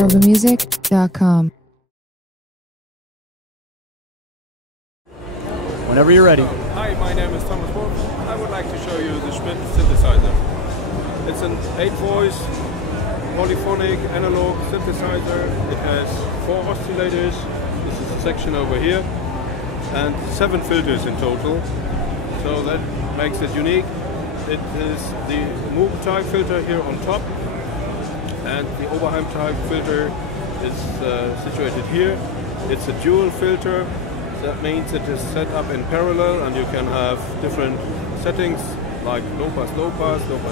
NovaMusic.com. Whenever you're ready. Hi, my name is Thomas Wolf. I would like to show you the Schmidt synthesizer. It's an 8-voice polyphonic analog synthesizer. It has 4 oscillators. This is a section over here, and 7 filters in total. So that makes it unique. It is the Moog type filter here on top, and the Oberheim type filter is situated here. It's a dual filter. That means it is set up in parallel, and you can have different settings like low pass,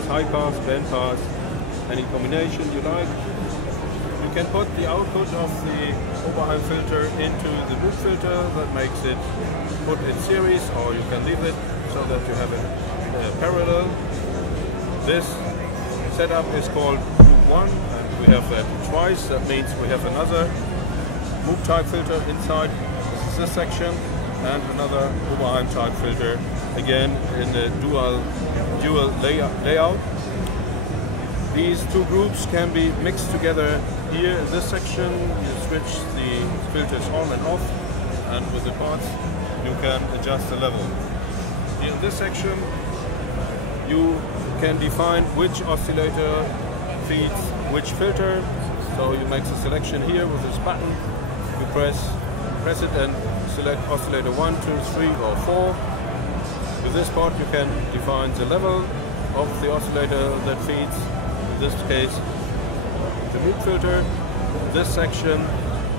high pass, band pass, any combination you like. You can put the output of the Oberheim filter into the Moog filter. That makes it put in series, or you can leave it so that you have it parallel. This setup is called Moog 1, and we have that twice. That means we have another Moog type filter inside this section, and another Oberheim type filter, again in the dual layout. These two groups can be mixed together here in this section. You switch the filters on and off, and with the parts you can adjust the level. In this section you can define which oscillator feeds which filter, so you make the selection here with this button. You press it and select oscillator 1, 2, 3 or 4. With this part you can define the level of the oscillator that feeds, in this case, the Moog filter. In this section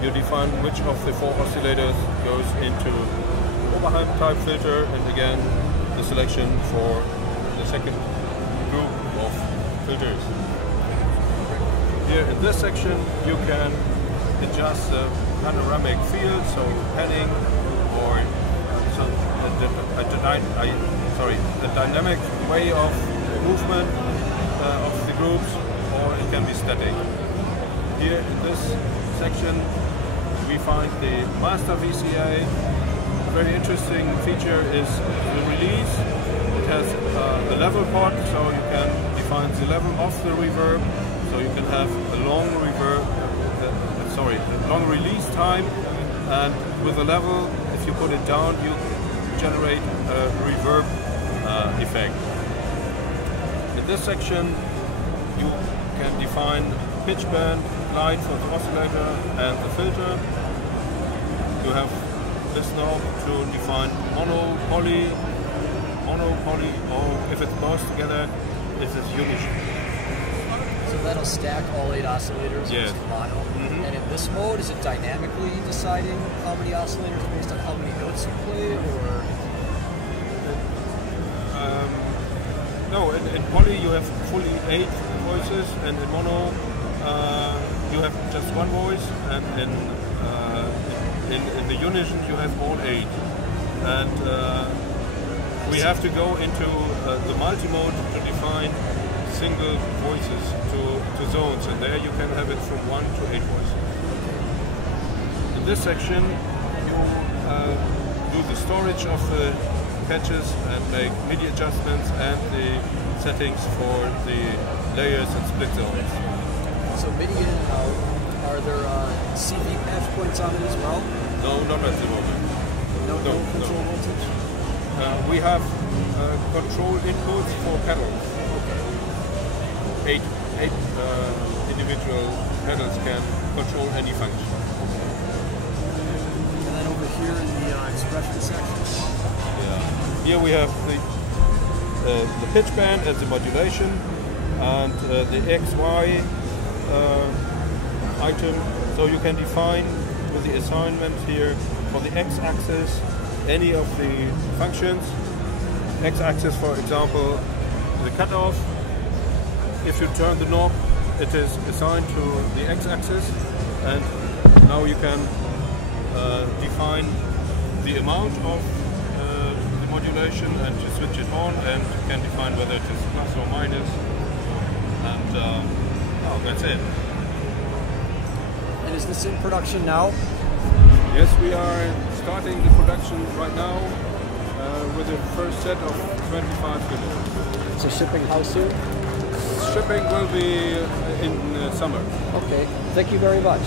you define which of the 4 oscillators goes into Oberheim type filter, and again the selection for the second group of filters. Here in this section you can adjust the panoramic field, so panning, or a dynamic way of movement of the groups, or it can be static. Here in this section we find the master VCA. A very interesting feature is the release. It has the level part, so you can define the level of the reverb, so you can have a long long release time, and with the level, if you put it down, you generate a reverb effect. In this section you can define pitch band, line for the oscillator and the filter. You have this knob to define mono, poly, or if it's both together, it is unison. So that'll stack all 8 oscillators yes. into mono. And in this mode, is it dynamically deciding how many oscillators based on how many notes you play, or? No, in poly you have fully 8 voices, and in mono you have just 1 voice, and in the unison you have all 8. And we have to go into the multi-mode to define single voices to zones, and there you can have it from 1 to 8 voices. In this section you do the storage of the patches and make MIDI adjustments and the settings for the layers and split zones. So MIDI in and out, are there CV patch points on it as well? No, not at the moment. No control voltage? We have control inputs for pedals. 8 individual pedals can control any function. And then over here in the expression section? Yeah. Here we have the pitch band and the modulation, and the XY item. So you can define with the assignment here for the X-axis any of the functions. X-axis, for example, the cutoff. If you turn the knob, it is assigned to the X-axis, and now you can define the amount of the modulation, and you switch it on, and you can define whether it is plus or minus, and that's it. And is this in production now? Yes, we are starting the production right now with the first set of 25 kilos. So shipping how soon? Shipping will be in summer. Okay, thank you very much.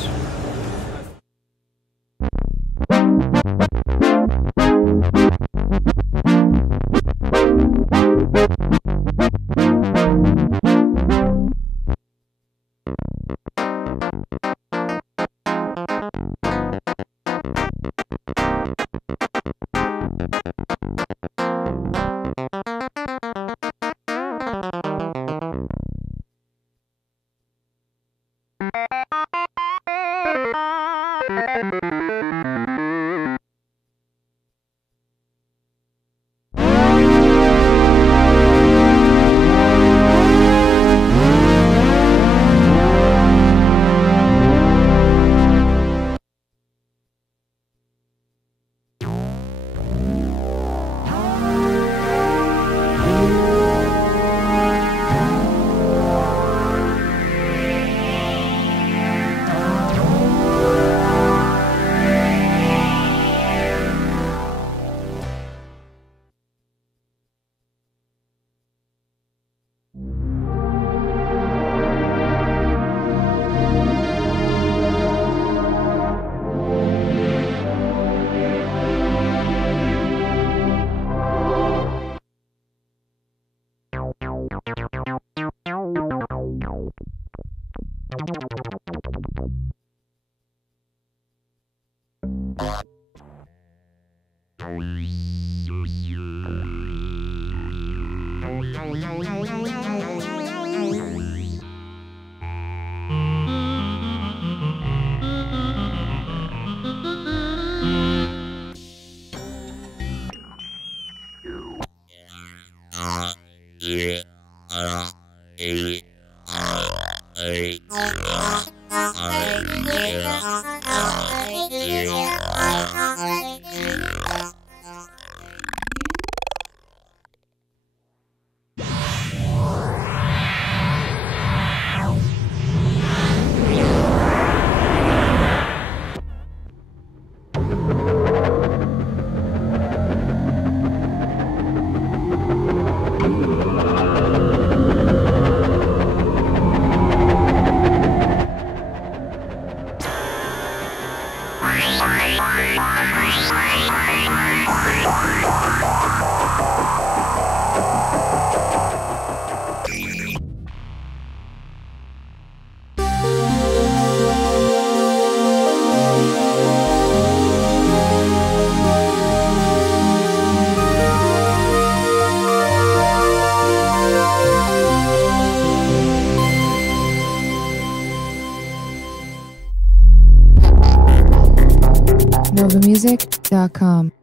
NovaMusic.com